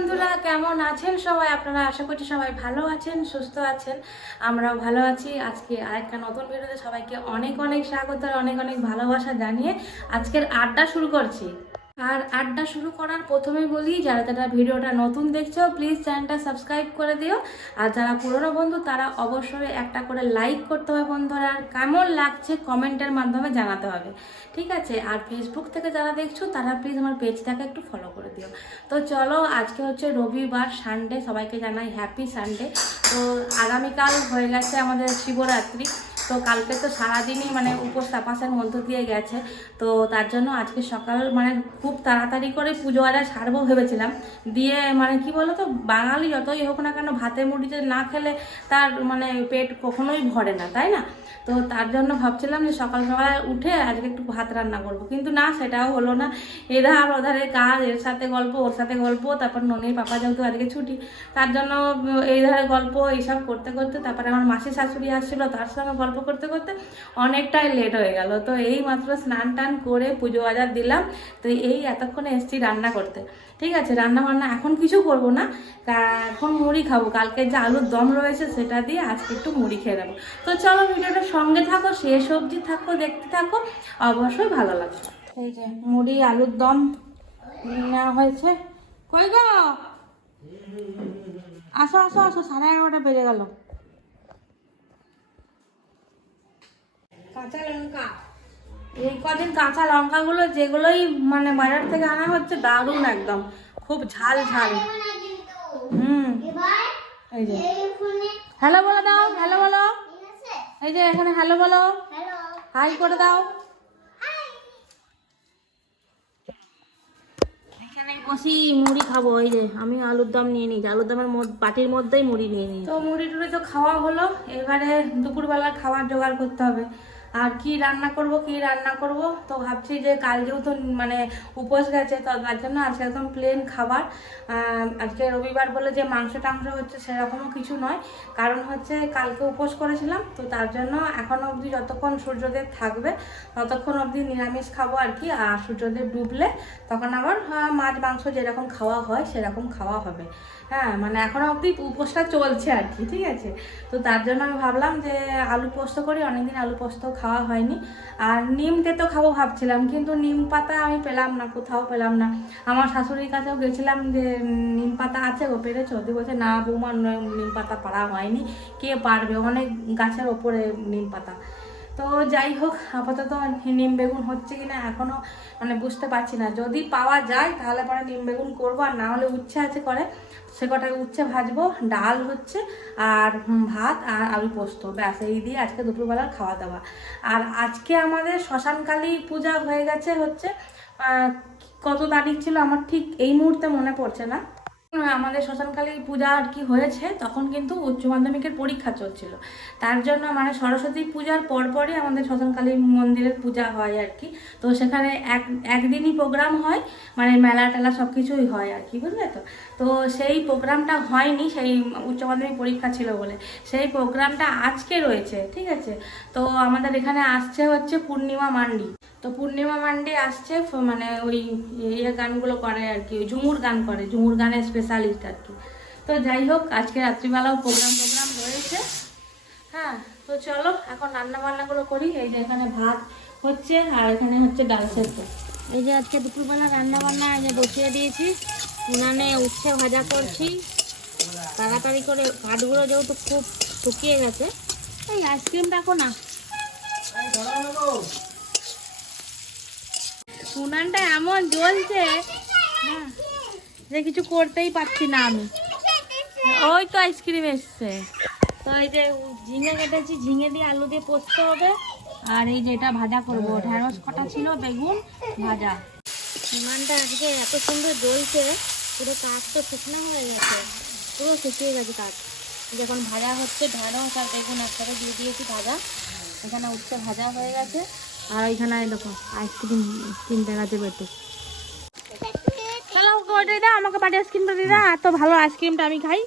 বন্ধুরা, কেমন আছেন সবাই? আপনারা আশা করছি সবাই ভালো আছেন, সুস্থ আছেন। আমরাও ভালো আছি। আজকে আরেকটা নতুন ভিডিওতে সবাইকে অনেক অনেক স্বাগত আর অনেক অনেক ভালোবাসা জানিয়ে আজকের আড্ডা শুরু করছি। আর আড্ডা শুরু করার প্রথমে বলি, যারা যারা ভিডিওটা নতুন দেখছ প্লিজ চ্যানেলটা সাবস্ক্রাইব করে দিও। আর যারা পুরনো বন্ধু, তারা অবশ্যই একটা করে লাইক করতে হবে বন্ধুরা। আর কেমন লাগছে কমেন্টের মাধ্যমে জানাতে হবে। ঠিক আছে? আর ফেসবুক থেকে যারা দেখছ, তারা প্লিজ আমার পেজটাকে একটু ফলো করে দিও। তো চলো, আজকে হচ্ছে রবিবার সানডে সবাইকে জানাই হ্যাপি সানডে তো আগামীকাল হয়ে গেছে আমাদের শিবরাত্রি। তো কালকে তো সারাদিনই মানে উপোস তাপাসের মধ্য দিয়ে গেছে। তো তার জন্য আজকে সকাল মানে খুব তাড়াতাড়ি করে পুজো আরে সারবো ভেবেছিলাম। দিয়ে মানে কি বলো তো বাঙালি যতই হোক না কেন ভাতে মুড়িতে না খেলে তার মানে পেট কখনোই ভরে না, তাই না? তো তার জন্য ভাবছিলাম যে সকাল সকালে উঠে আজকে একটু ভাত রান্না করব। কিন্তু না, সেটাও হলো না। এধার ওধারে কাজ, এর সাথে গল্প, ওর সাথে গল্প, তারপর ননির পাপা যেহেতু আজকে ছুটি, তার জন্য এই ধারে গল্প এইসব করতে করতে তারপরে আমার মাসি শাশুড়ি আসছিল, তার সঙ্গে গল্প করতে করতে অনেকটাই লেট হয়ে গেল। তো এই মাত্র স্নান টান করে পুজো বাজার দিলাম। তো এই এতক্ষণে এসছি রান্না করতে। ঠিক আছে রান্না বান্না এখন কিছু করব না। এখন মুড়ি খাব। কালকে যে আলুর দম রয়েছে সেটা দিয়ে আজকে একটু মুড়ি খেয়ে নেব। তো চলো ভিডিওটা সঙ্গে থাকো সে সবজি থাকো, দেখতে থাকো। অবশ্যই ভালো লাগবে। এই যে মুড়ি, আলুর দম নেওয়া হয়েছে। কই গো? আসো আসো আসো, সাড়ে এগারোটা বেজে গেল। কাঁচা লঙ্কা। এই কদিন কাঁচা লঙ্কাগুলো যেগুলোই মানে বাজার থেকে আনা হচ্ছে দারুণ একদম। খুব ঝাল ঝাল। হুম। এই যে। হ্যালো বলে দাও হ্যালো বলো। এই যে এখানে হ্যালো বলো। হাই করে দাও। এখানে বসি মুড়ি খাব এই যে। আমি আলুর দম নিয়ে নিই আলুর দমের বাটির মধ্যেই মুড়ি নিয়ে নিই তো মুড়ি টুড়ি তো খাওয়া হলো। এবারে দুপুরবেলা খাবার জোগাড় করতে হবে। আর কি রান্না করব, কি রান্না করব? তো ভাবছি যে কাল যেহেতু মানে উপোস গেছে, তো তার জন্য আজকে একদম প্লেন খাবার। আজকে রবিবার বলে যে মাংস টাংস হচ্ছে সেরকমও কিছু নয়। কারণ হচ্ছে কালকে উপোস করেছিলাম, তো তার জন্য এখনও অবধি যতক্ষণ সূর্যদেব থাকবে, ততক্ষণ অবধি নিরামিষ খাব আর কি। আর সূর্যদেব ডুবলে তখন আবার মাছ, মাংস যেরকম খাওয়া হয় সেরকম খাওয়া হবে। হ্যাঁ মানে এখনও অবধি উপোসটা চলছে আর কি, ঠিক আছে? তো তার জন্য আমি ভাবলাম যে আলু পোস্ত করি, অনেকদিন আলু পোস্ত খাওয়া হয়নি। আর নিম তেতো খাব ভাবছিলাম, কিন্তু নিম পাতা আমি পেলাম না, কোথাও পেলাম না। আমার শাশুড়ির কাছেও গেছিলাম যে নিম পাতা আছে ও পেরেছ? দিয়ে বলছে, না বৌমা নিম পাতা পাড়া হয়নি, কে পারবে? অনেক গাছের ওপরে নিম পাতা। তো যাই হোক, আপাতত নিম বেগুন হচ্ছে কিনা এখনও মানে বুঝতে পারছি না। যদি পাওয়া যায় তাহলে পরে নিম বেগুন করব, আর না হলে উচ্ছে আছে করে সে কটাকে উচ্ছে ভাজবো, ডাল হচ্ছে আর ভাত আর আলু পোস্ত। ব্যাস, এই দিয়ে আজকে দুপুরবেলার খাওয়া দাওয়া আর আজকে আমাদের শ্মশানকালী পূজা হয়ে গেছে হচ্ছে কত তারিখ ছিল আমার ঠিক এই মুহূর্তে মনে পড়ছে না। আমাদের শ্মশানকালী পূজা আর কি হয়েছে, তখন কিন্তু উচ্চ মাধ্যমিকের পরীক্ষা চলছিল। তার জন্য মানে সরস্বতী পূজার পরপরই আমাদের শ্মশানকালী মন্দিরের পূজা হয় আর কি। তো সেখানে এক, একদিনই প্রোগ্রাম হয় মানে মেলা টেলা সব কিছুই হয় আর কি, বুঝলে তো? তো সেই প্রোগ্রামটা হয়নি, সেই উচ্চ মাধ্যমিক পরীক্ষা ছিল বলে। সেই প্রোগ্রামটা আজকে রয়েছে, ঠিক আছে? তো আমাদের এখানে আসছে হচ্ছে পূর্ণিমা মান্ডি। তো পূর্ণিমা মান্ডি আসছে মানে ওই ইয়ে গানগুলো করে আর কি, ওই ঝুমুর গান করে, ঝুমুর গানের স্পেশালিস্ট আর কি। তো যাই হোক, আজকে রাত্রিবেলাও প্রোগ্রাম প্রোগ্রাম রয়েছে। হ্যাঁ তো চলো, এখন রান্না বান্নাগুলো করি। এই যে এখানে ভাত হচ্ছে, আর এখানে হচ্ছে ডাল সেদ্ধ। এই যে আজকে দুপুরবেলা রান্না বান্না এই যে বসিয়ে দিয়েছি। উনানে উচ্ছে ভাজা করছি। তাড়াতাড়ি করে ভাতগুলো যেহেতু খুব শুকিয়ে গেছে, এই আইসক্রিম রাখো না উনানটা এমন জ্বলছে। যে কিছু করতেই পারছি না আমি। ওই তো আইসক্রিম এসছে। তো এই যে ঝিঙে কেটেছি, ঝিঙে দিয়ে আলু দিয়ে পোস্ত হবে। আর এই যে এটা ভাজা করব। ঢেঁড়স কটা ছিল? বেগুন ভাজা। উনানটা আজকে এত সুন্দর জ্বলছে, পুরো কাঠ তো শুকনো হয়ে গেছে। পুরো শুকিয়ে গেছে কাঠ। যখন ভাজা হচ্ছে ঢেঁড়স আর বেগুন একসাথে দিয়ে দিয়েছি ভাজা। এখানে উচ্ছে ভাজা হয়ে গেছে। আর ওইখানে দেখো আইসক্রিম কিনতে গেছে বেটু আমাকে বাড়ি আইসক্রিমটা দিয়ে দাও এত ভালো আইসক্রিমটা আমি খাই।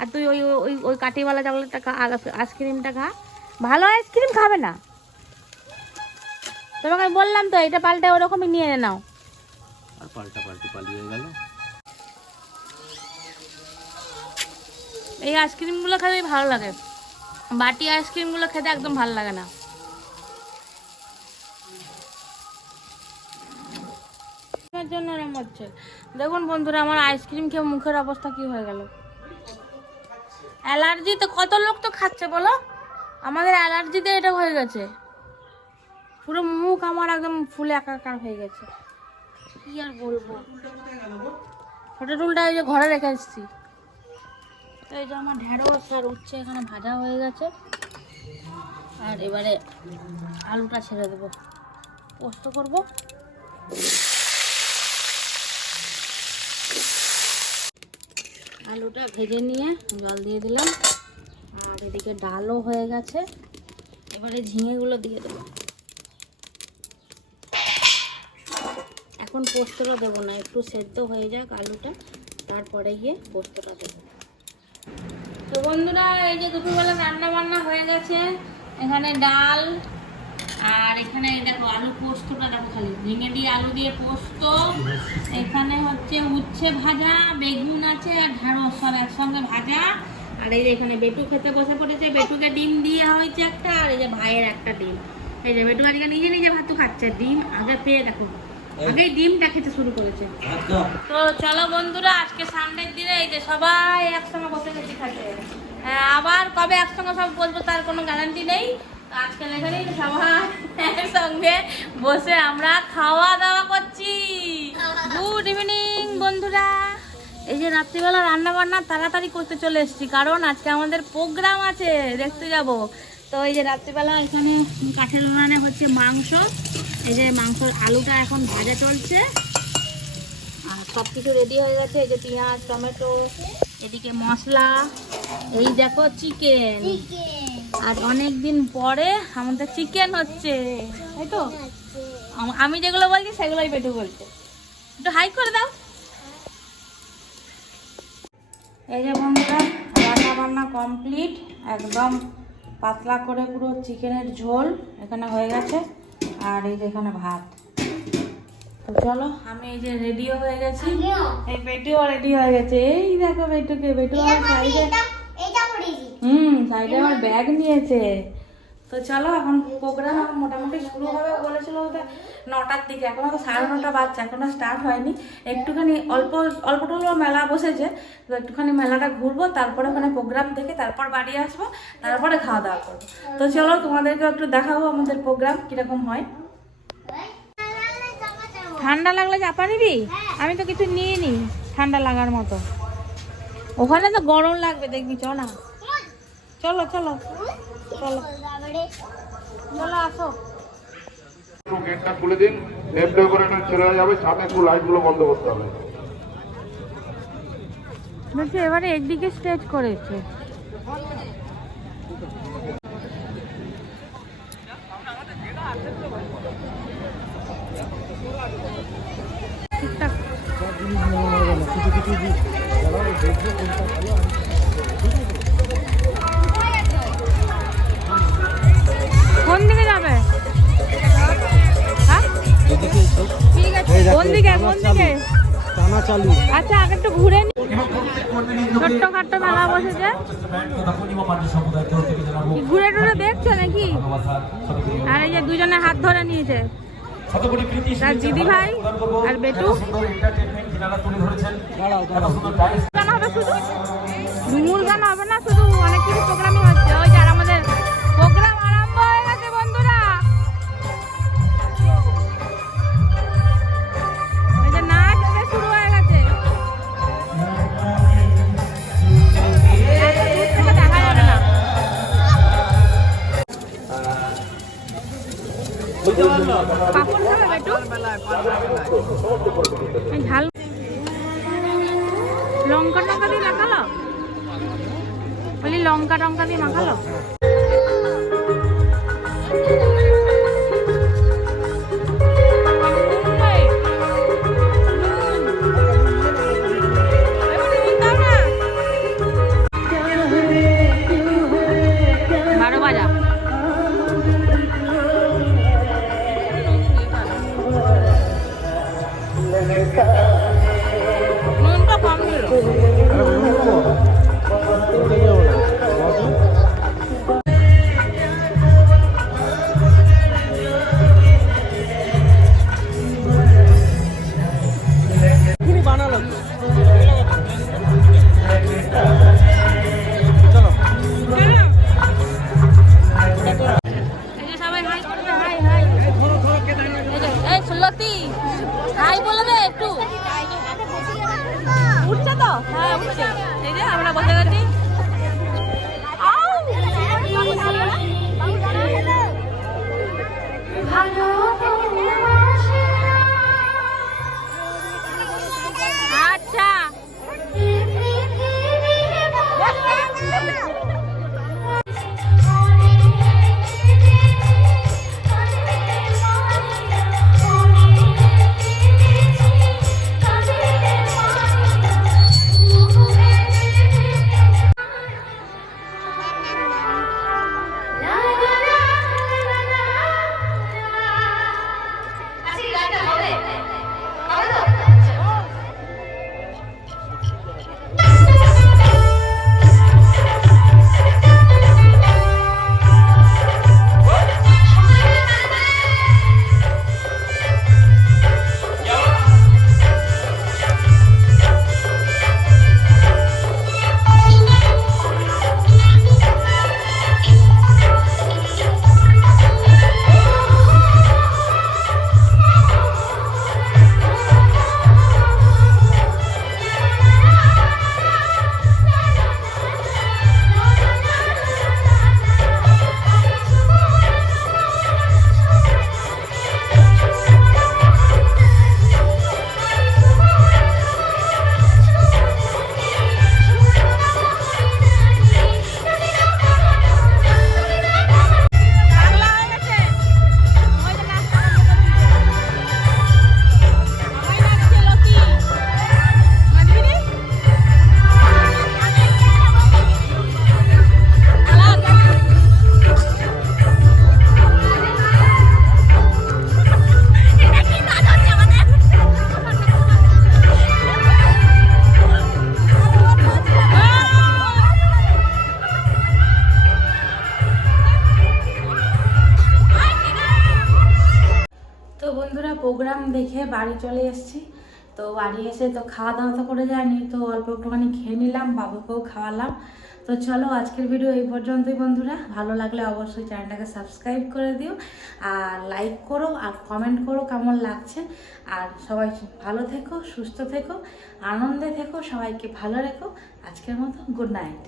আর তুই ওই ওই ওই কাটিওয়ালা চকলেটটা খা আইসক্রিমটা খা। ভালো আইসক্রিম খাবে না। তোমাকে আমি বললাম তো এটা পাল্টে ওরকমই নিয়ে নাও। আর পাল্টা পাল্টি পালিয়ে গেল। এই আইসক্রিমগুলো খেতে ভালো লাগে। বাটি আইসক্রিমগুলো খেতে একদম ভালো লাগে না। আমার জন্য এরম হচ্ছে দেখুন বন্ধুরা, আমার আইসক্রিম খেয়ে মুখের অবস্থা কি হয়ে গেল। অ্যালার্জি তো, কত লোক তো খাচ্ছে বলো? আমাদের অ্যালার্জিতে এটা হয়ে গেছে। পুরো মুখ আমার একদম ফুলে একাকার হয়ে গেছে। কি আর বলব? ছোটো টুলটা ওই যে ঘরে রেখে এসেছি। তো এই যে আমার ঢেঁড়স আর উচ্ছে এখানে ভাজা হয়ে গেছে। আর এবারে আলুটা ছেড়ে দেবো। পোস্ত করব। আলুটা ভেজে নিয়ে জল দিয়ে দিলাম। আর এদিকে ডালও হয়ে গেছে। এবারে ঝিঙেগুলো দিয়ে দেবো। এখন পোস্তটা দেবো না, একটু সেদ্ধ হয়ে যাক আলুটা, তারপরে গিয়ে পোস্তটা দেবো। তো বন্ধুরা, এই যে দুপুরবেলা রান্না বান্না হয়ে গেছে, এখানে ডাল আর এখানে দেখো আলু পোস্তটা দেখো খালি ভেঙে দিয়ে আলু দিয়ে পোস্ত। এখানে হচ্ছে উচ্ছে ভাজা বেগুন আছে আর ঢেঁড়স সব একসঙ্গে ভাজা। আর এই যে এখানে বেটু খেতে বসে পড়েছে। বেটুকে ডিম দিয়ে হয়েছে একটা আর এই যে ভাইয়ের একটা ডিম। এই যে বেটু আজকে নিজে নিজে ভাত খাচ্ছে ডিম আগে পেয়ে দেখো। আগেই ডিমটা খেতে শুরু করেছে। তো চলো বন্ধুরা আজকে সানডের দিনে এই যে সবাই একসঙ্গে বসে গেছি খাচ্ছে হ্যাঁ, আবার কবে একসঙ্গে সব বসবো তার কোনো গ্যারান্টি নেই। আজকে এখানেই সবাই একসঙ্গে বসে আমরা খাওয়া দাওয়া করছি। গুড ইভিনিং বন্ধুরা। এই যে রাত্রিবেলা রান্না বান্না তাড়াতাড়ি করতে চলে এসেছি, কারণ আজকে আমাদের প্রোগ্রাম আছে, দেখতে যাব। তো এই যে রাত্রিবেলা এখানে কাঠের উনানে হচ্ছে মাংস। এই যে মাংসর আলুটা এখন ভাজা চলছে। আর সব কিছু রেডি হয়ে গেছে, এই যে পেঁয়াজ, টমেটো, এদিকে মশলা। এই দেখো চিকেন আর অনেক দিন পরে আমাদের চিকেন হচ্ছে। তাই তো? আমি যেগুলো বলছি সেগুলোই পেটু বলছে। একটু হাই করে দাও। এই যে বন্ধুরা রান্না বান্না কমপ্লিট একদম পাতলা করে পুরো চিকেনের ঝোল এখানে হয়ে গেছে। আর এই যে এখানে ভাত। তো চলো আমি এই যে রেডিও হয়ে গেছি। এই বেটুও রেডি হয়ে গেছে। এই দেখো বেটুকে বেটু আমার সাইডে হুম সাইডে আমার ব্যাগ নিয়েছে। তো চলো, এখন প্রোগ্রাম মোটামুটি শুরু হবে। বলেছিল নটার দিকে। এখন তো সাড়ে নটা বাজছে, এখনও স্টার্ট হয়নি। একটুখানি অল্প অল্প টল্প মেলা বসেছে। তো একটুখানি মেলাটা ঘুরবো, তারপরে ওখানে প্রোগ্রাম দেখে তারপর বাড়ি আসব, তারপরে খাওয়া দাওয়া করব। তো চলো তোমাদেরকে একটু দেখাবো আমাদের প্রোগ্রাম কীরকম হয়। ঠান্ডা লাগলে চাপা নিবি আমি তো কিছু নিয়ে নি ঠান্ডা লাগার মতো। ওখানে তো গরম লাগবে, দেখবি চ না। চলো চলো। চলো। চলো আসো। গেটটা খুলে দিন লেফট করে ছেড়ে যাবে সামনে একটু লাইটগুলো বন্ধ করতে হবে। বলছি এবারে একদিকে স্টেজ করেছে। ঠিকঠাক কোন দিকে কোন দিকে? টানা চালু। আচ্ছা আগে একটু ঘুরে নি। ছোট্ট খাট্ট মেলা বসেছে। ঘুরে টুরে দেখছ নাকি? আর এই যে দুজনে হাত ধরে নিয়েছে। তার দিদি ভাই আর বেটু। গান হবে শুধু? ঝুমুর গান হবে না শুধু? অনেক কিছু প্রোগ্রামই লঙ্কা টঙ্কা দিয়ে মাখালো? বলি লঙ্কা টঙ্কা দিয়ে মাখালো? বাড়ি চলে এসেছি। তো বাড়ি এসে তো খাওয়া দাওয়া তো করে যায়নি, তো অল্প একটুখানি খেয়ে নিলাম, বাবুকেও খাওয়ালাম। তো চলো আজকের ভিডিও এই পর্যন্তই বন্ধুরা। ভালো লাগলে অবশ্যই চ্যানেলটাকে সাবস্ক্রাইব করে দিও, আর লাইক করো, আর কমেন্ট করো কেমন লাগছে। আর সবাই ভালো থেকো, সুস্থ থেকো, আনন্দে থেকো, সবাইকে ভালো রেখো। আজকের মতো গুড নাইট